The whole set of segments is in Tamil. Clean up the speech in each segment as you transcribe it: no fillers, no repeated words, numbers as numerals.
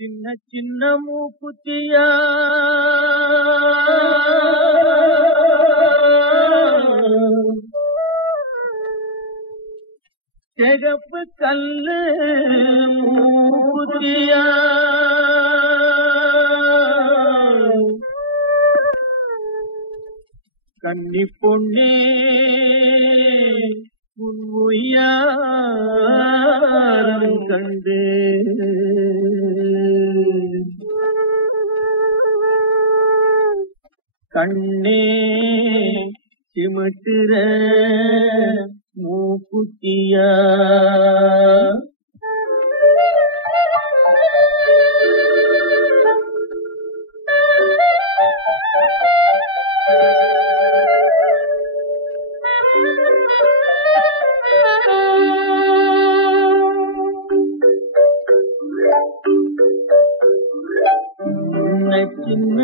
சின்ன சின்ன மூக்குத்தியா சிகப்பு கல்லு மூக்குத்தியா கன்னி பொன்னே உன் உய்யாரம் கண்டு கண்ணே சிமிட்டுற மூக்குத்தியா சின்ன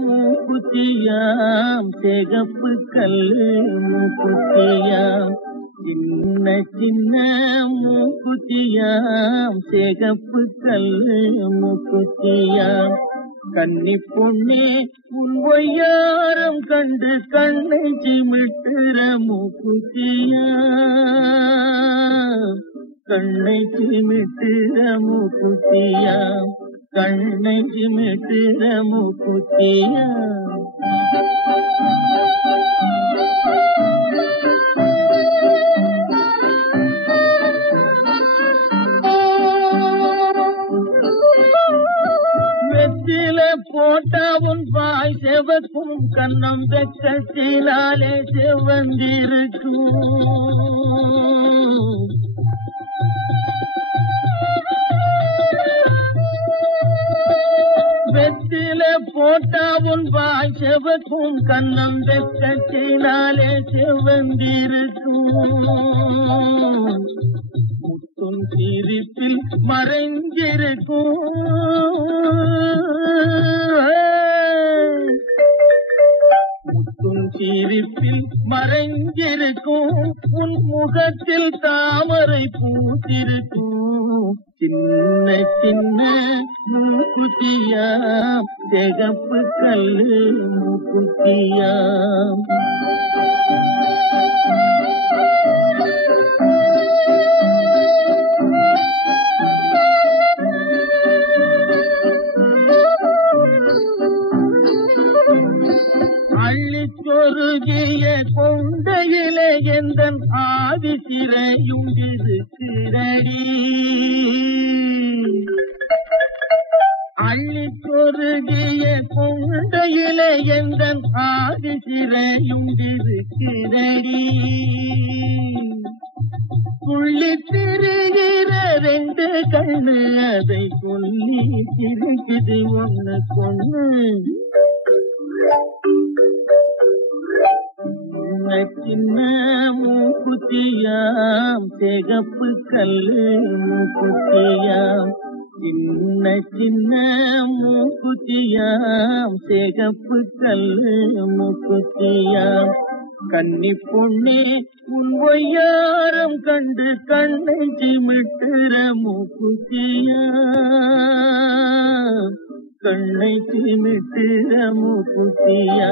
மூக்குத்தியாம் சிகப்பு கல்லு மூக்குத்தியாம் சின்ன சின்ன மூக்குத்தியாம் சிகப்பு கல்லு மூக்குத்தியாம் கன்னி பொன்னே உன் ஒய்யாரம் கண்டு கண்ணை சிமிட்டுற மூக்குத்தியா கண்ணை சிமிட்டுற மூக்குத்தியா கண்ணை சிமிட்டுற மூக்குத்தியா வெற்றில போட்டவும் வாய் செவக்கும் கண்ணம் வெக்கத்தினாலே செவந்திருக்கும் வெற்றில போட்டவும் வாய் செவக்கும் கண்ணம் வெக்கத்தினாலே செவந்திருக்கும் முத்தும் சிரிப்பில் மறைஞ்சிருக்கும் முத்தும் சிரிப்பில் மறைஞ்சிருக்கும் உன் முகத்தில் தாமரை பூத்திருக்கும் சின்ன சின்ன மூக்குத்தியா சிகப்பு கல்லு மூக்குத்தியா அள்ளிச்சொருகிய கொண்டையிலே எந்தன் ஆதி சிறையுண்டிருக்கிறடி அள்ளிச்சொருகிய கொண்டையிலே எந்தன் ஆதி சிறையுண்டிருக்கிறடி துள்ளி திரிகிற ரெண்டு கண்ணு அதை சொல்லி சிரிக்குது ஒண்ணு கொண்ணு சின்ன மூக்குத்தியாம் சிகப்பு கல்லு மூக்குத்தியாம் சின்ன சின்ன மூக்குத்தியாம் சிகப்பு கல்லு மூக்குத்தியாம் கன்னி பொன்னே உன் ஒய்யாரம் கண்டு கண்ணை சிமிட்டுற மூக்குத்தியா கண்ணை சிமிட்டுற மூக்குத்தியா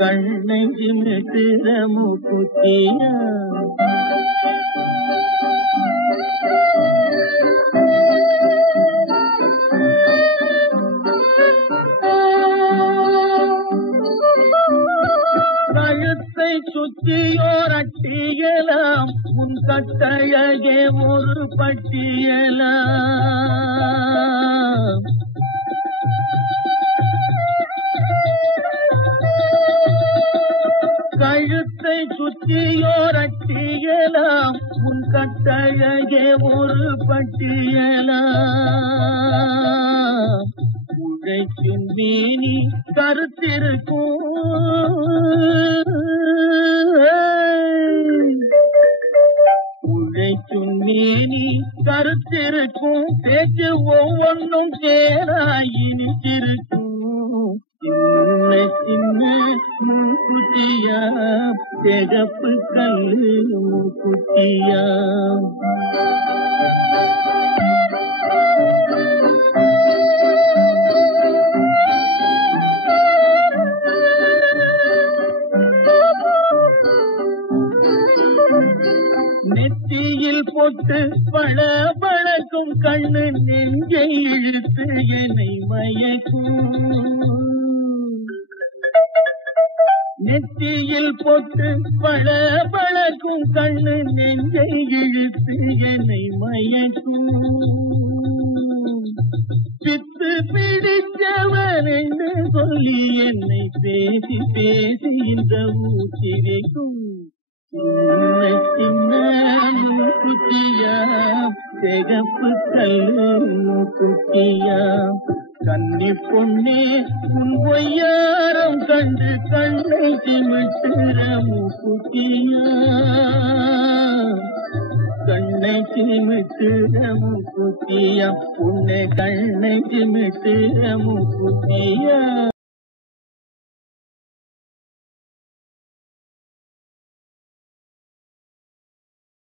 கண்ணை சிமிட்டுற மூக்குத்தியா கழுத்தை சுற்றியோர் அட்டியலாம் உன் கட்டழகே ஒரு பட்டியலாம் கழுத்தை சுற்றியோர் அட்டியலாம் உன் கட்டழகே ஒரு பட்டியலாம் உழைக்கும் மேனி கருத்திருக்கும் உழைக்கும் மேனி கருத்திருக்கும் பேச்சு ஒவ்வொன்றும் தேராயினிச்சிருக்கும் சின்ன சின்ன மூக்குத்தியா சிகப்பு கல்லு மூக்குத்தியா பொட்டு பழ பழக்கும் கண்ணு நெஞ்சை இழுத்து என்னை மயக்கும். நெத்தியில் பொட்டு பழ பழக்கும் கண்ணு நெஞ்சை இழுத்து என்னை மயக்கும். பித்து பிடித்தவன் என்று சொல்லி என்னை பேசி பேசி இந்த ஊற்றிரைக்கும். சின்ன சின்ன குட்டியா சிகப்பு கல்லு குட்டியா கன்னி பொன்னே உன் பொய்யாரம் கண்டு கண்ணை சிமிட்டுற மூக்குத்தியா கண்ணை சிமிட்டுற மூக்குத்தியா உன்னை கண்ணை சிமிட்டுற மூக்குத்தியா.